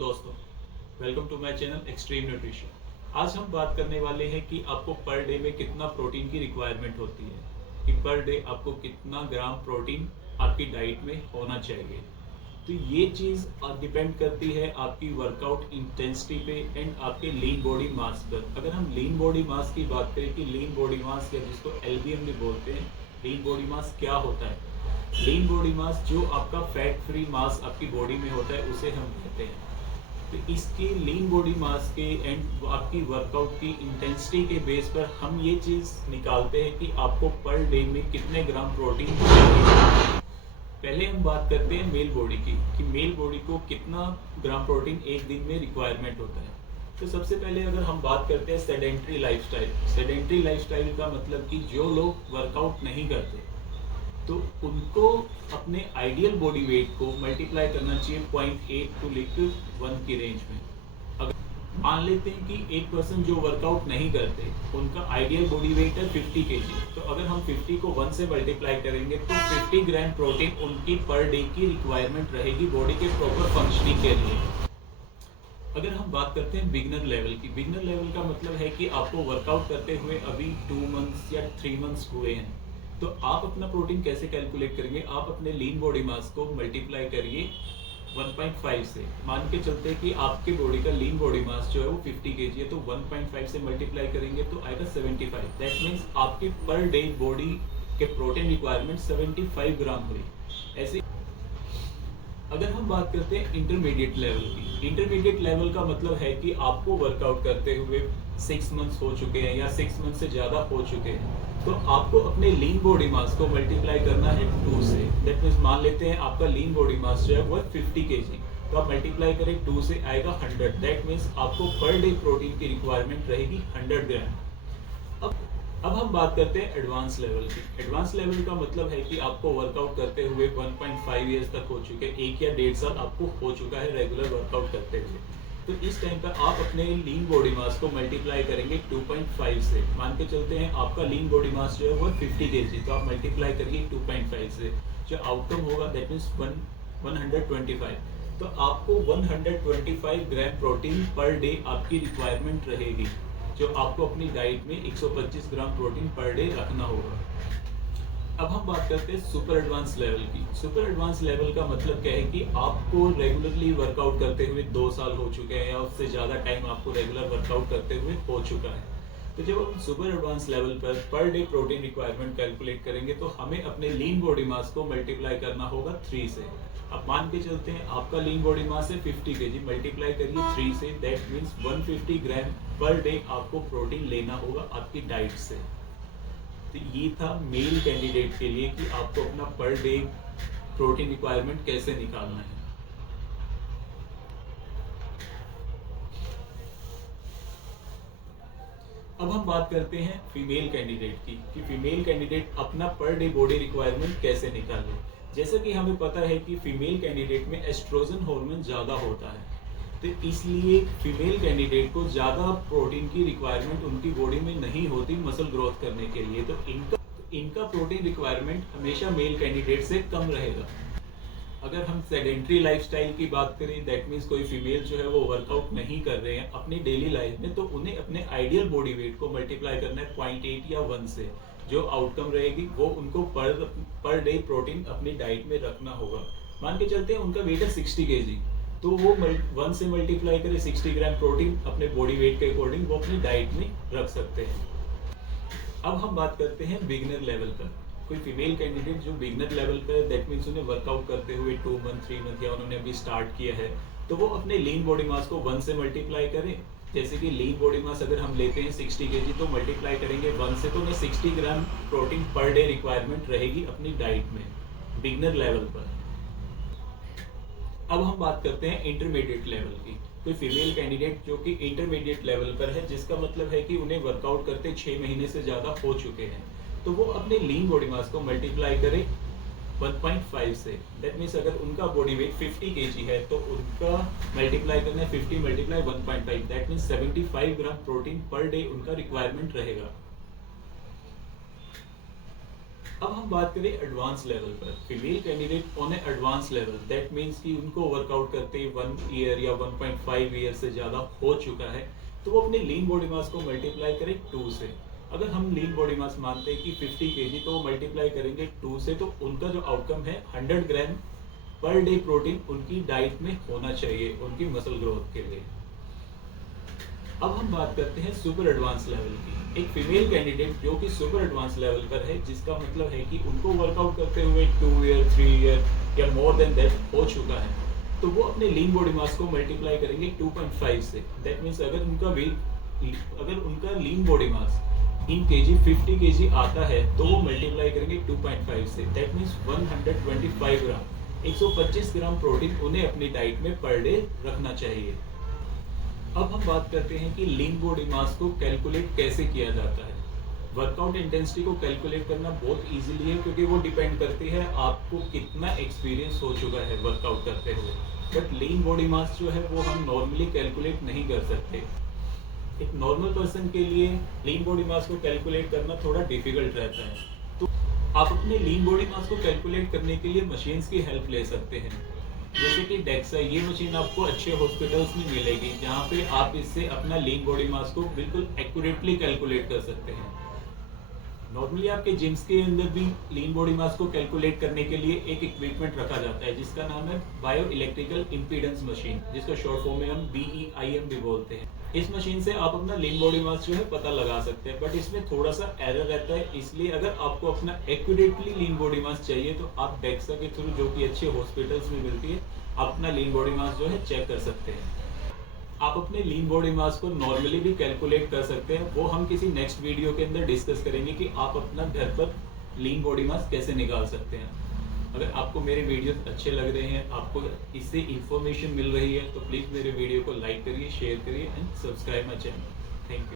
दोस्तों, welcome to my channel extreme nutrition. आज हम बात करने वाले हैं कि आपको पर डे में कितना प्रोटीन की रिक्वायरमेंट होती है, कि पर डे आपको कितना ग्राम प्रोटीन आपकी डाइट में होना चाहिए। तो ये चीज़ डिपेंड करती है आपकी वर्कआउट इंटेंसिटी पे एंड आपके लीन बॉडी मास पर। अगर हम लीन बॉडी मास की बात करें कि लीन बॉडी मास या जिसको एलबीएम भी बोलते हैं, लीन बॉडी मास क्या होता है? लीन बॉडी मास जो आपका फैट फ्री मास आपकी बॉडी में होता है उसे हम कहते हैं। तो इसकी लीन बॉडी मास के एंड आपकी वर्कआउट की इंटेंसिटी के बेस पर हम ये चीज़ निकालते हैं कि आपको पर डे में कितने ग्राम प्रोटीन चाहिए। पहले हम बात करते हैं मेल बॉडी की, कि मेल बॉडी को कितना ग्राम प्रोटीन एक दिन में रिक्वायरमेंट होता है। तो सबसे पहले अगर हम बात करते हैं सेडेंट्री लाइफस्टाइल। सेडेंट्री लाइफस्टाइल का मतलब कि जो लोग वर्कआउट नहीं करते तो उनको अपने आइडियल बॉडी वेट को मल्टीप्लाई करना चाहिए 0.8 टू लेकर 1 की रेंज में। अगर मान लेते हैं कि एक पर्सन जो वर्कआउट नहीं करते उनका आइडियल बॉडी वेट है 50 kg, तो अगर हम 50 को 1 से मल्टीप्लाई करेंगे तो 50 ग्राम प्रोटीन उनकी पर डे की रिक्वायरमेंट रहेगी बॉडी के प्रॉपर फंक्शनिंग के लिए। अगर हम बात करते हैं बिगनर लेवल की, बिगनर लेवल का मतलब है कि आपको वर्कआउट करते हुए अभी 2 मंथ्स या 3 मंथ्स हुए हैं, तो आप अपना प्रोटीन कैसे कैलकुलेट करेंगे? आप अपने लीन बॉडी मास को मल्टीप्लाई करिए 1.5 से। मान के चलते हैं कि आपके बॉडी का लीन बॉडी मास जो है वो 50 kg है, तो 1.5 से मल्टीप्लाई करेंगे तो आएगा 75। दैट मीन्स आपकी पर डे बॉडी के प्रोटीन रिक्वायरमेंट 75 ग्राम हुई। ऐसे अगर हम बात करते हैं इंटरमीडिएट लेवल की, इंटरमीडिएट लेवल का मतलब है कि आपको वर्कआउट करते हुए 6 मंथ्स हो चुके हैं या 6 मंथ से ज़्यादा हो चुके हैं, तो आपको अपने लीन बॉडी मास को मल्टीप्लाई करना है 2 से। दैट मीन्स मान लेते हैं आपका लीन बॉडी मास जो है वो 50 kg, तो आप मल्टीप्लाई करें 2 से आएगा 100। दैट मीन्स आपको पर डे प्रोटीन की रिक्वायरमेंट रहेगी 100 ग्राम। अब हम बात करते हैं एडवांस लेवल की। एडवांस लेवल का मतलब है कि आपको वर्कआउट करते हुए 1.5 ईयर्स तक हो चुके हैं, 1 या 1.5 साल आपको हो चुका है रेगुलर वर्कआउट करते हुए। तो इस टाइम पर आप अपने लीन बॉडी मास को मल्टीप्लाई करेंगे 2.5 से। मान के चलते हैं आपका लीन बॉडी मास जो है वो 50 kg, तो आप मल्टीप्लाई करिए 2.5 से। जो आउटकम होगा दैट मीन्स 125। तो आपको 125 ग्राम प्रोटीन पर डे आपकी रिक्वायरमेंट रहेगी, जो आपको अपनी डाइट में 125 ग्राम प्रोटीन पर डे रखना होगा। अब हम बात करते हैं सुपर एडवांस लेवल की। सुपर एडवांस लेवल का मतलब क्या है कि आपको रेगुलरली वर्कआउट करते हुए 2 साल हो चुके हैं या उससे ज़्यादा टाइम आपको रेगुलर वर्कआउट करते हुए हो चुका है। तो जब हम super advance level per day protein requirement calculate करेंगे तो हमें अपने लीन बॉडी मास को मल्टीप्लाई करना होगा 3 से। अब मान के चलते हैं आपका लीन बॉडी मास है 50 kg, मल्टीप्लाई करिए 3 से। That means 150 gram per day आपको प्रोटीन लेना होगा आपकी डाइट से। तो ये था मेल कैंडिडेट के लिए कि आपको अपना पर डे प्रोटीन रिक्वायरमेंट कैसे निकालना है। अब हम बात करते हैं फीमेल कैंडिडेट की, कि फीमेल कैंडिडेट अपना पर डे बॉडी रिक्वायरमेंट कैसे निकाले। जैसा कि हमें पता है कि फीमेल कैंडिडेट में एस्ट्रोजन हार्मोन ज़्यादा होता है, तो इसलिए फीमेल कैंडिडेट को ज़्यादा प्रोटीन की रिक्वायरमेंट उनकी बॉडी में नहीं होती मसल ग्रोथ करने के लिए। तो इनका प्रोटीन रिक्वायरमेंट हमेशा मेल कैंडिडेट से कम रहेगा। अगर हम सेडेंट्री लाइफस्टाइल की बात करें, दैट मीन्स कोई फीमेल जो है वो वर्कआउट नहीं कर रहे हैं अपनी डेली लाइफ में, तो उन्हें अपने आइडियल बॉडी वेट को मल्टीप्लाई करना है 0.8 या 1 से। जो आउटकम रहेगी वो उनको पर डे प्रोटीन अपनी डाइट में रखना होगा। मान के चलते हैं उनका वेट है 60 kg, तो वो 1 से मल्टीप्लाई करें 60 ग्राम प्रोटीन अपने बॉडी वेट के अकॉर्डिंग वो अपनी डाइट में रख सकते हैं। अब हम बात करते हैं बिगनर लेवल पर। कोई फीमेल कैंडिडेट जो बिगनर लेवल पर, दैट मीन्स उन्हें वर्कआउट करते हुए 2 मंथ 3 मंथ या उन्होंने अभी स्टार्ट किया है, तो वो अपने लीन बॉडी मास को 1 से मल्टीप्लाई करें। जैसे कि लीन बॉडी मास अगर हम लेते हैं 60 kg, तो मल्टीप्लाई करेंगे 1 से, तो उन्हें 60 gram protein per day requirement रहेगी अपनी डाइट में बिगनर लेवल पर। अब हम बात करते हैं इंटरमीडिएट लेवल की। कोई फीमेल कैंडिडेट जो कि इंटरमीडिएट लेवल पर है, जिसका मतलब है कि उन्हें वर्कआउट करते 6 महीने से ज़्यादा हो चुके हैं, तो वो अपने लीन बॉडी मास को मल्टीप्लाई करें 1.5 से। दैट मीन्स अगर उनका बॉडी वेट 50 kg है तो उनका मल्टीप्लाई करना है 50 multiply 1.5। That means 75 gram protein per day उनका रिक्वायरमेंट रहेगा। अब हम बात करें एडवांस लेवल पर। Female candidate on advance level, that means कि उनको वर्कआउट करते 1 ईयर या 1.5 ईयर से ज़्यादा हो चुका है, तो वो अपने लीन बॉडी मास को मल्टीप्लाई करें 2 से। अगर हम लीन बॉडी मास मानते हैं कि 50 kg, तो वो मल्टीप्लाई करेंगे 2 से, तो उनका जो आउटकम है 100 ग्राम पर डे प्रोटीन उनकी डाइट में होना चाहिए उनकी मसल ग्रोथ के लिए। अब हम बात करते हैं सुपर एडवांस लेवल की। एक फीमेल कैंडिडेट जो कि सुपर एडवांस लेवल पर है, जिसका मतलब है कि उनको वर्कआउट करते हुए 2 ईयर 3 ईयर या मोर देन दैट हो चुका है, तो वो अपने लीन बॉडी मास को मल्टीप्लाई करेंगे 2.5 से। दैट मीन्स अगर उनका लीन बॉडी मास इन केजी 50 केजी आता है, तो वो मल्टीप्लाई करेंगे 2.5 से। That means 125 gram, 125 gram protein उन्हें अपनी डाइट में पर डे रखना चाहिए। अब हम बात करते हैं कि लीन बॉडी मास को कैलकुलेट कैसे किया जाता है। वर्कआउट इंटेंसिटी को कैलकुलेट करना बहुत इजीली है, क्योंकि वो डिपेंड करती है आपको कितना एक्सपीरियंस हो चुका है वर्कआउट करते हुए। बट लीन बॉडी मास जो है वो हम नॉर्मली कैलकुलेट नहीं कर सकते। एक नॉर्मल पर्सन के लिए लीन बॉडी मास को कैलकुलेट करना थोड़ा डिफिकल्ट रहता है, तो आप अपने लीन बॉडी मास को कैलकुलेट करने के लिए मशीन्स की हेल्प ले सकते हैं, जैसे कि डेक्सा। ये मशीन आपको अच्छे हॉस्पिटल्स में मिलेगी, जहाँ पे आप इससे अपना लीन बॉडी मास को बिल्कुल एक्यूरेटली कैलकुलेट कर सकते हैं। नॉर्मली आपके जिम्स के अंदर भी लीन बॉडी मास को कैलकुलेट करने के लिए एक इक्विपमेंट रखा जाता है, जिसका नाम है बायो इलेक्ट्रिकल इम्पीडेंस मशीन, जिसका शॉर्ट फॉर्म में हम BEIM भी बोलते हैं। इस मशीन से आप अपना लीन बॉडी मास जो है पता लगा सकते हैं, बट इसमें थोड़ा सा एरर रहता है। इसलिए अगर आपको अपना एक्यूरेटली लीन बॉडी मास चाहिए, तो आप डेक्सा के थ्रू, जो कि अच्छे हॉस्पिटल्स में मिलती है, अपना लीन बॉडी मास जो है चेक कर सकते हैं। आप अपने लीन बॉडी मास को नॉर्मली भी कैलकुलेट कर सकते हैं, वो हम किसी नेक्स्ट वीडियो के अंदर डिस्कस करेंगे कि आप अपना घर पर लीन बॉडी मास कैसे निकाल सकते हैं। अगर आपको मेरे वीडियोस अच्छे लग रहे हैं, आपको इससे इंफॉर्मेशन मिल रही है, तो प्लीज़ मेरे वीडियो को लाइक करिए, शेयर करिए and subscribe my channel. Thank you.